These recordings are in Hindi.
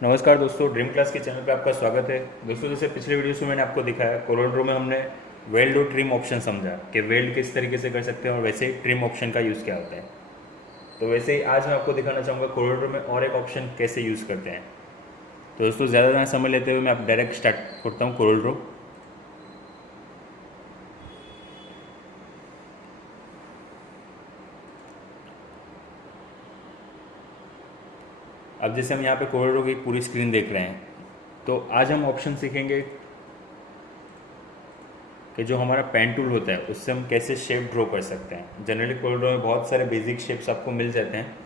नमस्कार दोस्तों, ड्रीम क्लास के चैनल पे आपका स्वागत है। दोस्तों, जैसे पिछले वीडियोस में मैंने आपको दिखाया, कोरल ड्रॉ में हमने वेल्ड और ट्रिम ऑप्शन समझा कि वेल्ड किस तरीके से कर सकते हैं और वैसे ही ट्रिम ऑप्शन का यूज़ क्या होता है। तो वैसे ही आज मैं आपको दिखाना चाहूँगा कोरल ड्रॉ में और एक ऑप्शन कैसे यूज़ करते हैं। तो दोस्तों, ज़्यादा ना समय लेते हुए मैं आप डायरेक्ट स्टार्ट करता हूँ कोरल ड्रॉ। अब जैसे हम यहाँ पे कोरल ड्रॉ की पूरी स्क्रीन देख रहे हैं, तो आज हम ऑप्शन सीखेंगे कि जो हमारा पेन टूल होता है उससे हम कैसे शेप ड्रॉ कर सकते हैं। जनरली कोरल ड्रॉ में बहुत सारे बेसिक शेप्स आपको मिल जाते हैं,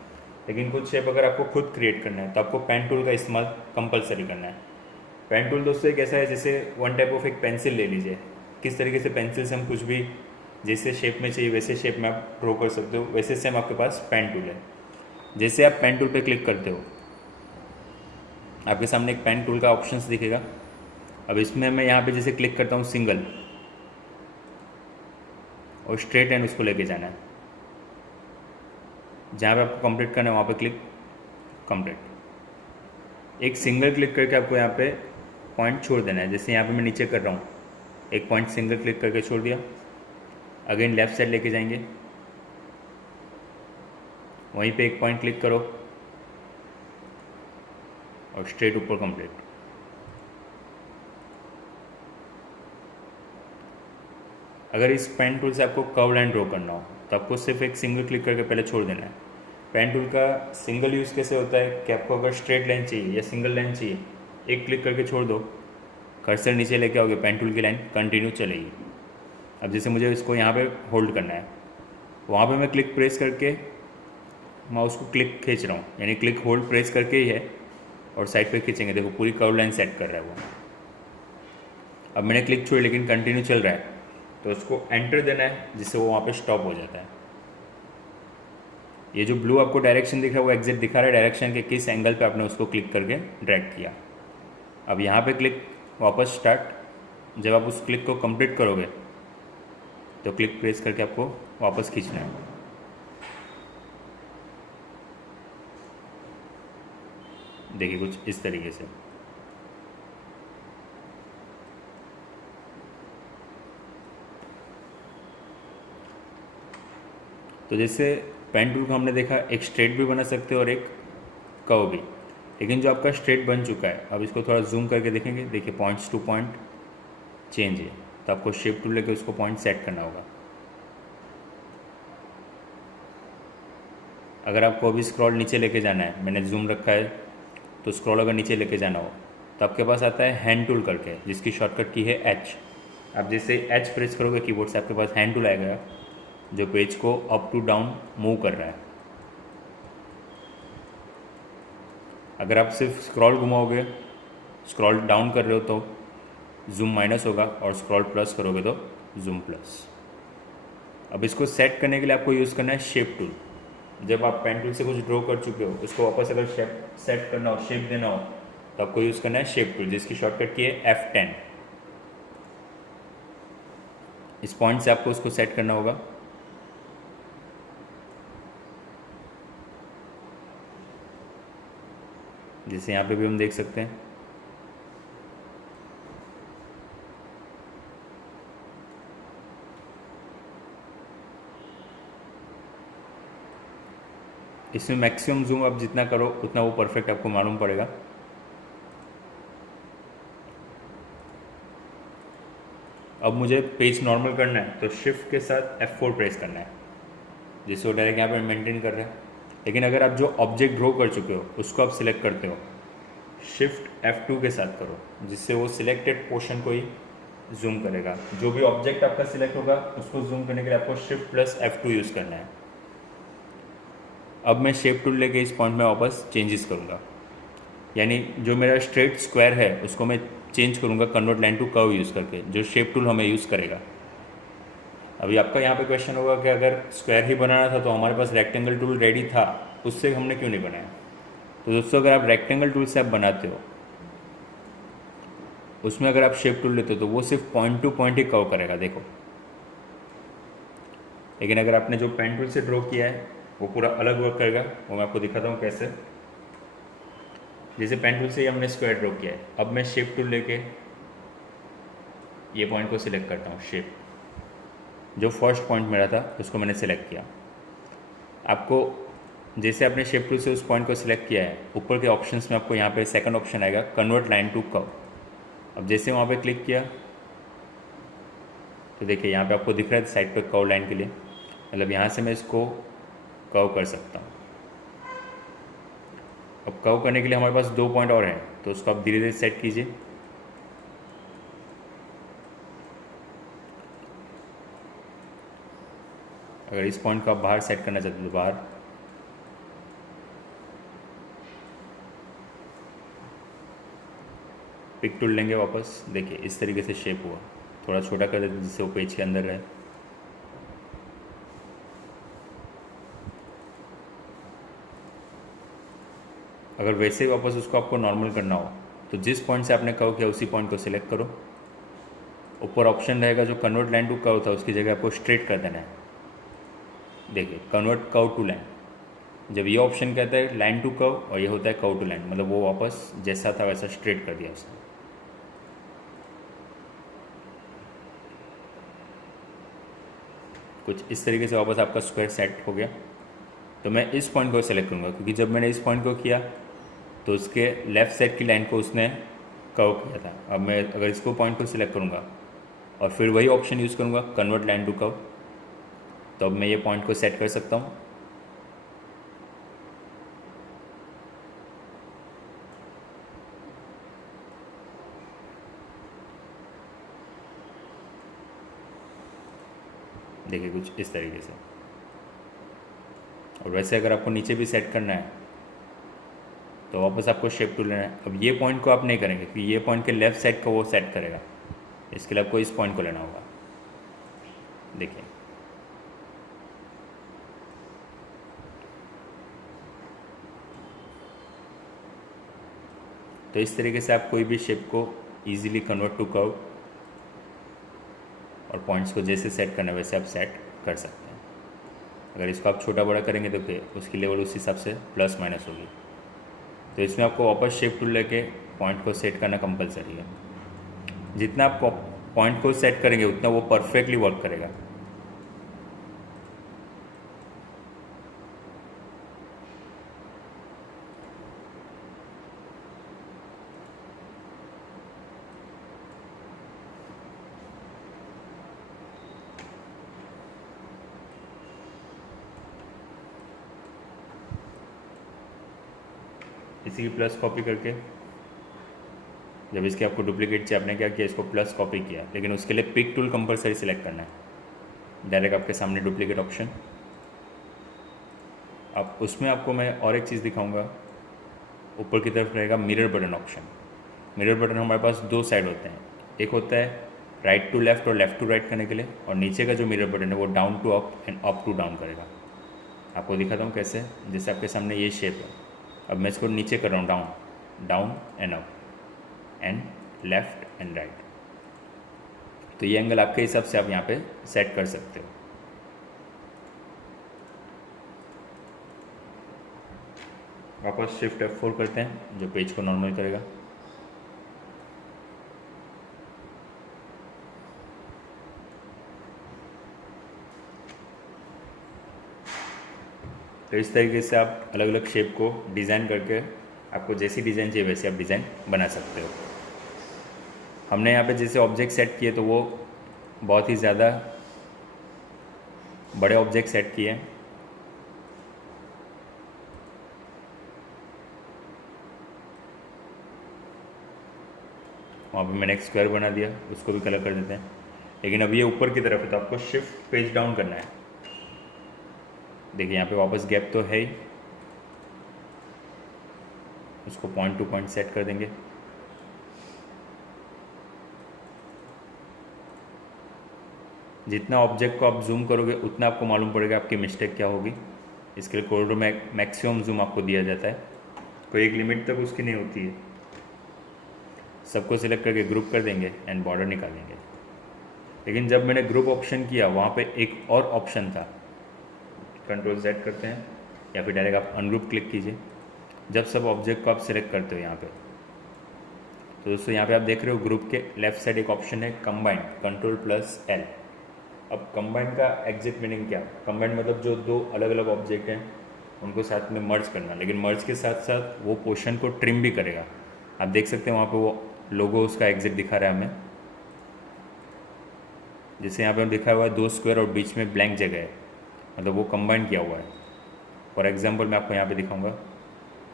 लेकिन कुछ शेप अगर आपको खुद क्रिएट करना है तो आपको पेन टूल का इस्तेमाल कंपलसरी करना है। पेन टूल दोस्तों एक ऐसा है, जैसे वन टाइप ऑफ एक पेंसिल ले लीजिए। किस तरीके से पेंसिल से हम कुछ भी जैसे शेप में चाहिए वैसे शेप में आप ड्रॉ कर सकते हो, वैसे सेम आपके पास पेन टूल है। जैसे आप पेन टूल पे क्लिक करते हो, आपके सामने एक पेन टूल का ऑप्शंस दिखेगा। अब इसमें मैं यहाँ पे जैसे क्लिक करता हूँ सिंगल, और स्ट्रेट एंड उसको लेके जाना है। जहाँ पे आपको कंप्लीट करना है वहाँ पे क्लिक कंप्लीट। एक सिंगल क्लिक करके आपको यहाँ पे पॉइंट छोड़ देना है। जैसे यहाँ पे मैं नीचे कर रहा हूँ, एक पॉइंट सिंगल क्लिक करके छोड़ दिया। अगेन लेफ्ट साइड लेके जाएंगे, वहीं पे एक पॉइंट क्लिक करो और स्ट्रेट ऊपर कंप्लीट। अगर इस पेन टूल से आपको कर्व लाइन ड्रॉ करना हो तो आपको सिर्फ एक सिंगल क्लिक करके पहले छोड़ देना है। पेन टूल का सिंगल यूज़ कैसे होता है कि आपको अगर स्ट्रेट लाइन चाहिए या सिंगल लाइन चाहिए, एक क्लिक करके छोड़ दो, कर्सर नीचे लेके आओगे, पेन टूल की लाइन कंटिन्यू चलेगी। अब जैसे मुझे इसको यहाँ पे होल्ड करना है, वहाँ पे मैं क्लिक प्रेस करके माउस को क्लिक खींच रहा हूँ, यानी क्लिक होल्ड प्रेस करके ही है, और साइड पे खींचेंगे, देखो पूरी कर्व लाइन सेट कर रहा है वो। अब मैंने क्लिक छोड़ी लेकिन कंटिन्यू चल रहा है, तो उसको एंटर देना है जिससे वो वहाँ पे स्टॉप हो जाता है। ये जो ब्लू आपको डायरेक्शन दिख रहा है वो एग्जैक्ट दिखा रहा है डायरेक्शन के किस एंगल पे आपने उसको क्लिक करके ड्रैग किया। अब यहाँ पे क्लिक वापस स्टार्ट। जब आप उस क्लिक को कंप्लीट करोगे तो क्लिक प्रेस करके आपको वापस खींचना है। देखिए कुछ इस तरीके से। तो जैसे पेन टूल को हमने देखा, एक स्ट्रेट भी बना सकते हो और एक कर्व भी। लेकिन जो आपका स्ट्रेट बन चुका है, अब इसको थोड़ा जूम करके देखेंगे, देखिए पॉइंट्स टू पॉइंट चेंज है, तो आपको शेप टूल लेके उसको पॉइंट सेट करना होगा। अगर आपको अभी स्क्रॉल नीचे लेके जाना है, मैंने जूम रखा है, तो स्क्रॉल अगर नीचे लेके जाना हो तो आपके पास आता है हैंड टूल करके, जिसकी शॉर्टकट की है एच। आप जैसे एच प्रेस करोगे कीबोर्ड से, आपके पास हैंड टूल आएगा जो पेज को अप टू डाउन मूव कर रहा है। अगर आप सिर्फ स्क्रॉल घुमाओगे, स्क्रॉल डाउन कर रहे हो तो जूम माइनस होगा, और स्क्रॉल प्लस करोगे तो जूम प्लस। अब इसको सेट करने के लिए आपको यूज़ करना है शेप टूल। जब आप पेन टूल से कुछ ड्रॉ कर चुके हो, उसको वापस अगर शेप सेट करना हो, शेप देना हो, तो आपको यूज़ करना है शेप टूल, जिसकी शॉर्टकट की है F10। इस पॉइंट से आपको उसको सेट करना होगा। जैसे यहाँ पे भी हम देख सकते हैं, इसमें मैक्सिमम जूम आप जितना करो उतना वो परफेक्ट आपको मालूम पड़ेगा। अब मुझे पेज नॉर्मल करना है तो शिफ्ट के साथ F4 प्रेस करना है, जिससे वो डायरेक्ट यहाँ पर मेंटेन कर रहा है। लेकिन अगर आप जो ऑब्जेक्ट ड्रॉ कर चुके हो उसको आप सिलेक्ट करते हो, शिफ्ट F2 के साथ करो, जिससे वो सिलेक्टेड पोर्शन को ही जूम करेगा। जो भी ऑब्जेक्ट आपका सिलेक्ट होगा उसको जूम करने के लिए आपको शिफ्ट प्लस F2 यूज़ करना है। अब मैं शेप टूल लेके इस पॉइंट में वापस चेंजेस करूँगा, यानी जो मेरा स्ट्रेट स्क्वायर है उसको मैं चेंज करूँगा convert line to curve use करके, जो शेप टूल हमें यूज़ करेगा। अभी आपका यहाँ पे क्वेश्चन होगा कि अगर स्क्वायर ही बनाना था तो हमारे पास रेक्टेंगल टूल रेडी था, उससे हमने क्यों नहीं बनाया। तो दोस्तों, अगर आप रेक्टेंगल टूल से आप बनाते हो, उसमें अगर आप शेप टूल लेते हो तो वो सिर्फ पॉइंट टू पॉइंट ही कर्व करेगा, देखो। लेकिन अगर आपने जो पेन टूल से ड्रॉ किया है वो पूरा अलग वर्क करेगा। वो मैं आपको दिखाता हूँ कैसे। जैसे पेन टूल से ही हमने स्क्वायर ड्रॉ किया है, अब मैं शेप टूल लेके ये पॉइंट को सिलेक्ट करता हूँ। शेप जो फर्स्ट पॉइंट मेरा था उसको मैंने सिलेक्ट किया। आपको जैसे आपने शेप टूल से उस पॉइंट को सिलेक्ट किया है, ऊपर के ऑप्शंस में आपको यहाँ पे सेकंड ऑप्शन आएगा कन्वर्ट लाइन टू कर्व। अब जैसे वहाँ पे क्लिक किया तो देखिए यहाँ पे आपको दिख रहा है साइड पे कर्व लाइन के लिए, मतलब यहाँ से मैं इसको कर्व कर सकता हूँ। अब कर्व करने के लिए हमारे पास 2 पॉइंट और हैं, तो उसको आप धीरे धीरे सेट कीजिए। अगर इस पॉइंट को आप बाहर सेट करना चाहते हो तो बाहर, पिक टूल लेंगे वापस, देखिए इस तरीके से शेप हुआ। थोड़ा छोटा कर देते जिससे वो पेज के अंदर रहे। अगर वैसे ही वापस उसको आपको नॉर्मल करना हो तो जिस पॉइंट से आपने कर्व किया उसी पॉइंट को सिलेक्ट करो। ऊपर ऑप्शन रहेगा जो कन्वर्ट लाइन टू कर्व था, उसकी जगह आपको स्ट्रेट कर देना है। देखिए कन्वर्ट कर्व टू लाइन, जब ये ऑप्शन कहता है लाइन टू कर्व और ये होता है कर्व टू लाइन, मतलब वो वापस जैसा था वैसा स्ट्रेट कर दिया उसने। कुछ इस तरीके से वापस आपका स्क्वायर सेट हो गया। तो मैं इस पॉइंट को सिलेक्ट करूँगा क्योंकि जब मैंने इस पॉइंट को किया तो उसके लेफ़्ट साइड की लाइन को उसने कर्व किया था। अब मैं अगर इसको पॉइंट को सिलेक्ट करूँगा और फिर वही ऑप्शन यूज़ करूँगा कन्वर्ट लाइन टू कर्व, तो अब मैं ये पॉइंट को सेट कर सकता हूँ। देखिए कुछ इस तरीके से। और वैसे अगर आपको नीचे भी सेट करना है तो वापस आपको शेप टूल लेना है। अब ये पॉइंट को आप नहीं करेंगे क्योंकि ये पॉइंट के लेफ़्ट साइड को वो सेट करेगा, इसके लिए आपको इस पॉइंट को लेना होगा। देखिए तो इस तरीके से आप कोई भी शेप को इजीली कन्वर्ट टू कर्व और पॉइंट्स को जैसे सेट करना है वैसे आप सेट कर सकते हैं। अगर इसको आप छोटा बड़ा करेंगे तो फिर उसकी लेवल उस हिसाब से प्लस माइनस होगी। तो इसमें आपको वापस शेप टूल लेके पॉइंट को सेट करना कंपलसरी है। जितना आप पॉइंट को सेट करेंगे उतना वो परफेक्टली वर्क करेगा। इसी की प्लस कॉपी करके, जब इसके आपको डुप्लीकेट चाहिए आपने क्या किया, इसको प्लस कॉपी किया, लेकिन उसके लिए पिक टूल कंपलसरी सिलेक्ट करना है। डायरेक्ट आपके सामने डुप्लीकेट ऑप्शन। अब उसमें आपको मैं और एक चीज़ दिखाऊंगा, ऊपर की तरफ रहेगा mirror button option. Mirror button हमारे पास 2 साइड होते हैं, एक होता है राइट टू लेफ़्ट और लेफ़्ट टू राइट करने के लिए, और नीचे का जो मिरर बटन है वो down to up and up to down करेगा। आपको दिखाता हूँ कैसे। जैसे आपके सामने ये शेप है, अब मैं इसको नीचे कर रहा हूँ, down down and up and left and right. तो ये एंगल आपके हिसाब से आप यहाँ पे सेट कर सकते हो। वापस शिफ्ट F4 करते हैं जो पेज को नॉर्मल करेगा। तो इस तरीके से आप अलग अलग शेप को डिज़ाइन करके आपको जैसी डिज़ाइन चाहिए वैसे आप डिज़ाइन बना सकते हो। हमने यहाँ पे जैसे ऑब्जेक्ट सेट किए तो वो बहुत ही ज़्यादा बड़े ऑब्जेक्ट सेट किए हैं। वहाँ पे मैंने एक स्क्वायर बना दिया, उसको भी कलर कर देते हैं। लेकिन अब ये ऊपर की तरफ है तो आपको शिफ्ट पेज डाउन करना है। देखिए यहाँ पे वापस गैप तो है ही, उसको पॉइंट टू पॉइंट सेट कर देंगे। जितना ऑब्जेक्ट को आप जूम करोगे उतना आपको मालूम पड़ेगा आपकी मिस्टेक क्या होगी। इसके लिए कोरिडोर में मैक्सिमम जूम आपको दिया जाता है, कोई एक लिमिट तक उसकी नहीं होती है। सबको सिलेक्ट करके ग्रुप कर देंगे एंड बॉर्डर निकालेंगे। लेकिन जब मैंने ग्रुप ऑप्शन किया वहाँ पे एक और ऑप्शन था, कंट्रोल Z करते हैं या फिर डायरेक्ट आप अनग्रुप क्लिक कीजिए। जब सब ऑब्जेक्ट को आप सिलेक्ट करते हो यहाँ पे, तो दोस्तों यहाँ पे आप देख रहे हो ग्रुप के लेफ्ट साइड एक ऑप्शन है कंबाइन, Ctrl+L। अब कंबाइन का एग्जैक्ट मीनिंग क्या? कंबाइन मतलब जो दो अलग अलग ऑब्जेक्ट हैं उनको साथ में मर्ज करना, लेकिन मर्ज के साथ साथ वो पोर्शन को ट्रिम भी करेगा। आप देख सकते हैं वहाँ पे वो लोगो उसका एग्जैक्ट दिखा रहा है हमें, जैसे यहाँ पे लिखा हुआ है 2 स्क्वायर और बीच में ब्लैंक जगह है, मतलब वो कंबाइन किया हुआ है। फॉर एग्जांपल मैं आपको यहाँ पे दिखाऊंगा।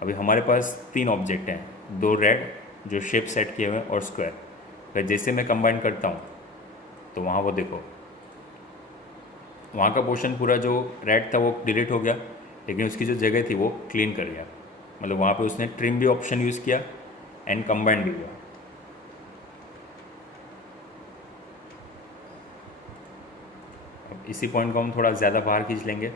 अभी हमारे पास 3 ऑब्जेक्ट हैं, 2 रेड जो शेप सेट किए हुए हैं और स्क्वायर। फिर जैसे मैं कंबाइन करता हूँ तो वहाँ वो देखो वहाँ का पोर्शन पूरा जो रेड था वो डिलीट हो गया, लेकिन उसकी जो जगह थी वो क्लीन कर गया। मतलब वहाँ पे उसने ट्रिम भी ऑप्शन यूज़ किया एंड कंबाइन भी हुआ। अब इसी पॉइंट को हम थोड़ा ज़्यादा बाहर खींच लेंगे,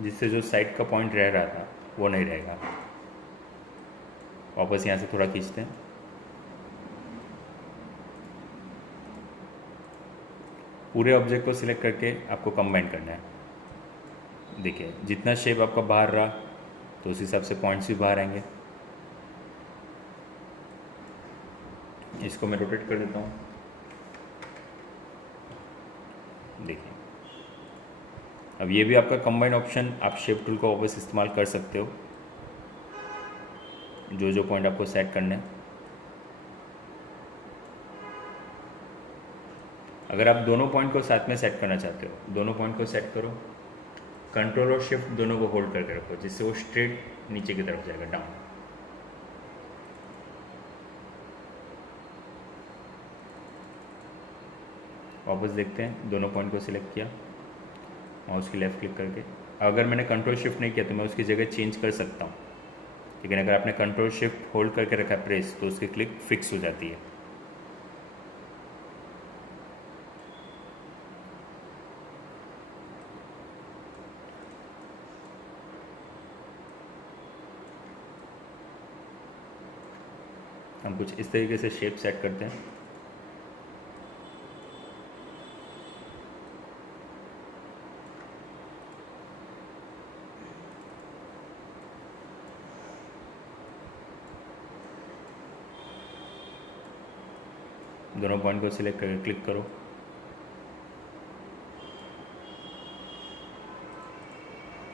जिससे जो साइड का पॉइंट रह रहा था वो नहीं रहेगा। वापस यहाँ से थोड़ा खींचते हैं। पूरे ऑब्जेक्ट को सिलेक्ट करके आपको कंबाइन करना है। देखिए जितना शेप आपका बाहर रहा तो उस हिसाब से पॉइंट्स भी बाहर आएंगे। इसको मैं रोटेट कर देता हूँ। देखिए अब ये भी आपका कंबाइन ऑप्शन, आप शेप टूल को वापस इस्तेमाल कर सकते हो जो जो पॉइंट आपको सेट करने हैं। अगर आप दोनों पॉइंट को साथ में सेट करना चाहते हो, दोनों पॉइंट को सेट करो, कंट्रोल और शिफ्ट दोनों को होल्ड करके रखो, जिससे वो स्ट्रेट नीचे की तरफ जाएगा, डाउन। वापस देखते हैं, दोनों पॉइंट को सिलेक्ट किया, माउस की लेफ्ट क्लिक करके। अगर मैंने कंट्रोल शिफ्ट नहीं किया तो मैं उसकी जगह चेंज कर सकता हूँ, लेकिन अगर आपने कंट्रोल शिफ्ट होल्ड करके रखा है प्रेस तो उसकी क्लिक फिक्स हो जाती है। हम कुछ इस तरीके से शेप सेट करते हैं। दोनों पॉइंट को सिलेक्ट करके क्लिक करो।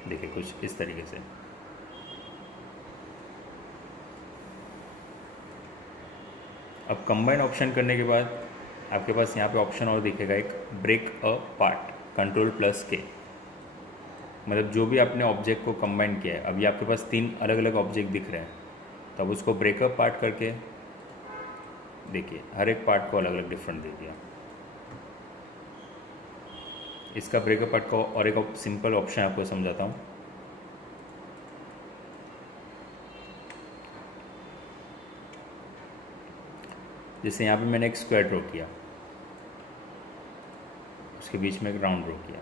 देखिए कुछ इस तरीके से। अब कंबाइन ऑप्शन करने के बाद आपके पास यहाँ पे ऑप्शन और दिखेगा एक, ब्रेक अ पार्ट, Ctrl+K। मतलब जो भी आपने ऑब्जेक्ट को कंबाइन किया है, अभी आपके पास 3 अलग अलग ऑब्जेक्ट दिख रहे हैं, तब उसको ब्रेकअप पार्ट करके देखिए हर एक पार्ट को अलग अलग डिफरेंट दे दिया। इसका ब्रेकअप पार्ट को और एक सिंपल ऑप्शन आपको समझाता हूँ। जैसे यहाँ पे मैंने एक स्क्वायर ड्रॉ किया, उसके बीच में एक राउंड ड्रॉ किया।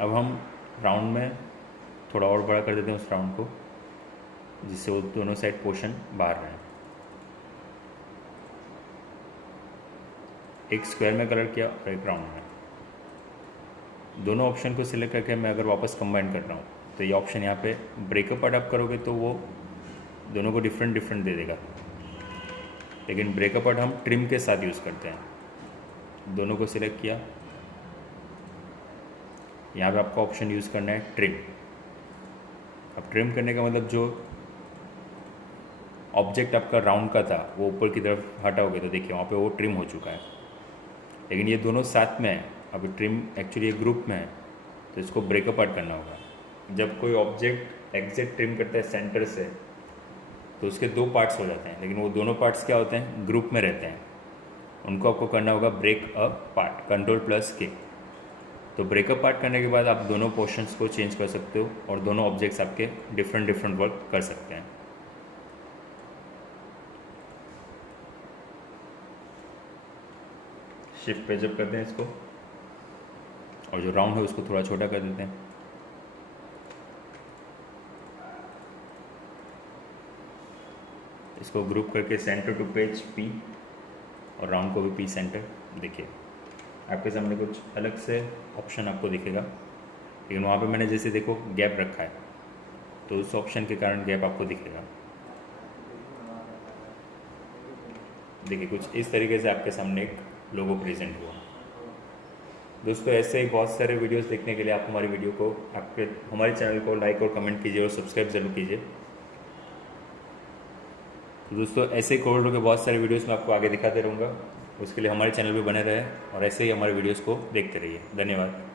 अब हम राउंड में थोड़ा और बड़ा कर देते हैं उस राउंड को, जिससे वो दोनों साइड पोर्शन बाहर रहें। एक स्क्वायर में कलर किया और एक राउंड में। दोनों ऑप्शन को सिलेक्ट करके मैं अगर वापस कंबाइन कर रहा हूँ तो ये ऑप्शन यहाँ पे ब्रेकअप पार्ट आप करोगे तो वो दोनों को डिफरेंट डिफरेंट दे देगा, लेकिन ब्रेकअप पार्ट हम ट्रिम के साथ यूज़ करते हैं। दोनों को सिलेक्ट किया, यहाँ पे आपका ऑप्शन यूज़ करना है ट्रिम। अब ट्रिम करने का मतलब जो ऑब्जेक्ट आपका राउंड का था वो ऊपर की तरफ हटाओगे तो देखिए वहाँ पे वो ट्रिम हो चुका है, लेकिन ये दोनों साथ में है। अभी ट्रिम एक्चुअली ये ग्रुप में है, तो इसको ब्रेकअप पार्ट करना होगा। जब कोई ऑब्जेक्ट एग्जैक्ट ट्रिम करता है सेंटर से तो उसके 2 पार्ट्स हो जाते हैं, लेकिन वो दोनों पार्ट्स क्या होते हैं, ग्रुप में रहते हैं। उनको आपको करना होगा ब्रेक अ पार्ट, Ctrl+K। तो ब्रेकअप पार्ट करने के बाद आप दोनों पोर्शंस को चेंज कर सकते हो और दोनों ऑब्जेक्ट्स आपके डिफरेंट डिफरेंट वर्क कर सकते हैं। शिफ्ट पे जब करते हैं इसको, और जो राउंड है उसको थोड़ा छोटा कर देते हैं। इसको ग्रुप करके सेंटर टू पेज P और राउंड को भी P सेंटर। देखिए आपके सामने कुछ अलग से ऑप्शन आपको दिखेगा, लेकिन वहाँ पे मैंने जैसे देखो गैप रखा है, तो उस ऑप्शन के कारण गैप आपको दिखेगा। देखिए कुछ इस तरीके से आपके सामने एक लोगो प्रेजेंट हुआ। दोस्तों ऐसे ही बहुत सारे वीडियोस देखने के लिए आप हमारी वीडियो को हमारे चैनल को लाइक और कमेंट कीजिए और सब्सक्राइब ज़रूर कीजिए। तो दोस्तों ऐसे ही कोड के बहुत सारे वीडियोस मैं आपको आगे दिखाते रहूँगा, उसके लिए हमारे चैनल पे बने रहें और ऐसे ही हमारे वीडियोस को देखते रहिए। धन्यवाद।